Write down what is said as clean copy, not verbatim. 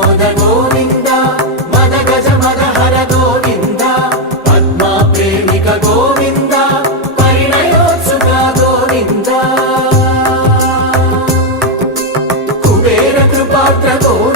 వినోద గోవింద మద గజ మదహర గోవింద పద్మా ప్రేమిక గోవింద పరిణయోత్సుక గోవింద కుబేర కృపాత్ర గోవింద